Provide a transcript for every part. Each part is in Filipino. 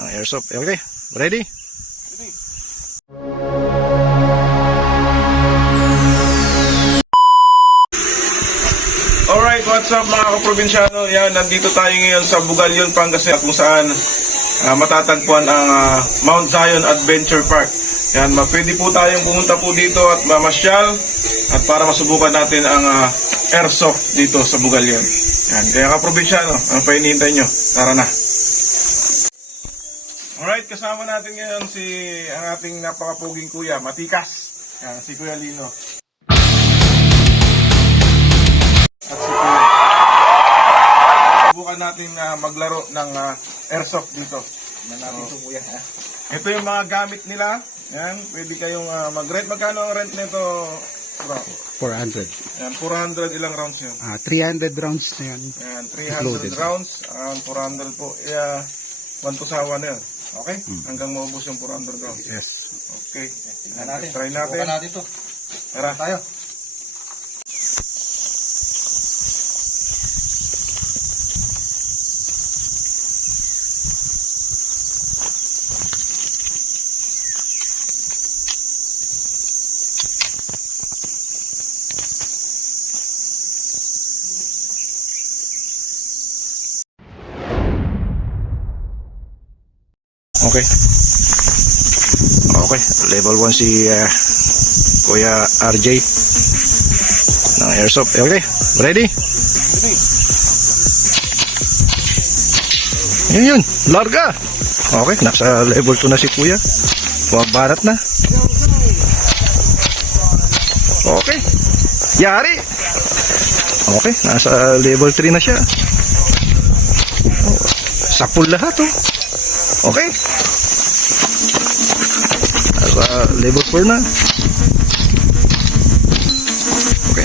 ng airsoft. Okay, ready? Ready. Alright, what's up mga kaprobinsyano? Yan, nandito tayo ngayon sa Bugalyon, Pangasinan, kung saan matatagpuan ang Mount Zion Adventure Park. Yan, pwede po tayong pumunta po dito at mamasyal at para masubukan natin ang airsoft dito sa Bugalyon. Yan, kaya kaprobinsyano, ang painihintay nyo, tara na. Alright, kasama natin ngayon ang ating napakapuging kuya, Matikas. Yan, si Kuya Lino. Subukan natin maglaro ng airsoft dito. Natin ito, kuya. Ito yung mga gamit nila. Yan, pwede kayong mag-rent. Magkano ang rent nito, bro? 400. Yan, 400 ilang rounds yun? 300 rounds na yan. Yan, 300 Included. rounds. 400 po. 1 to sawa na yun. Okay? Hanggang maubos yung 400 rounds. Yes. Okay. Tingnan natin. Try natin. Subukan natin to. Tara. Tayo. Okay. Okay, level 1 si Kuya RJ ng airsoft. Okay, ready? Yun, larga. Okay, nasa level 2 na si Kuya. Bumabarat na. Okay, yari. Okay, nasa level 3 na siya. Sapul lahat, oh. Okay. Nasa level 4 na. Okay.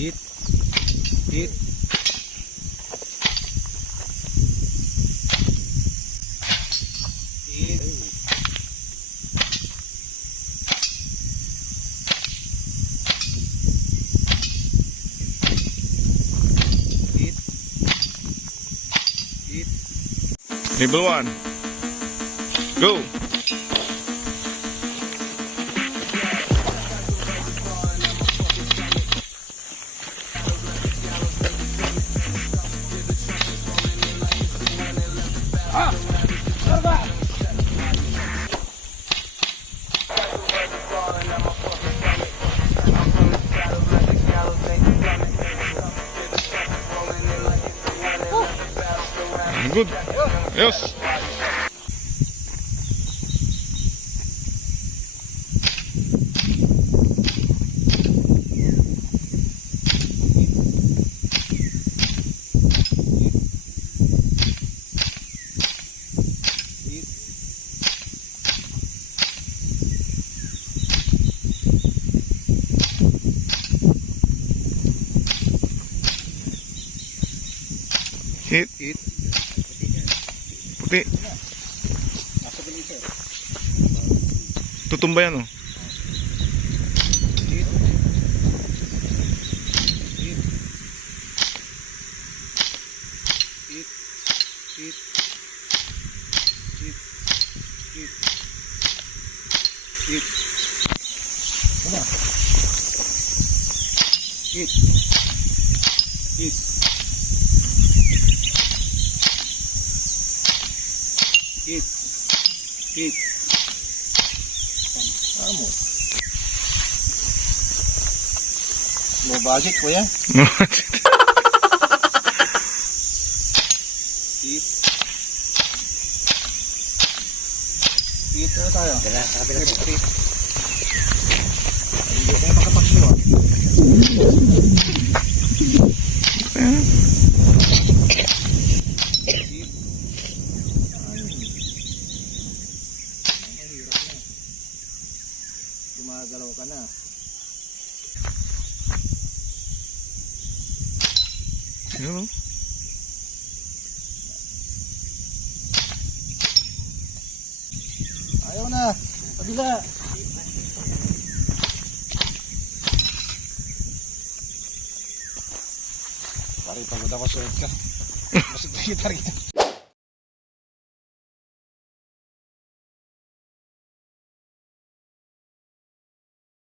Hit. Hit. Level 1. Go. Good. Yes. Hit. Hit. Puti. Tutumba yan, oh. Hit. Hit. Hit. Hit. Hit. Hit. Come on. Hit. Hit. Hit. Hit. Vamos. Low budget, kuya. Hit. Hit. Ano tayo? Kaya, sabi na ito. Hit. Hindi tayo makapakyo. Gumagalaw ka na. Yun, oh. Ayaw na. Kabila. Pare, pagod ako, suot ka. Masig na kita rito.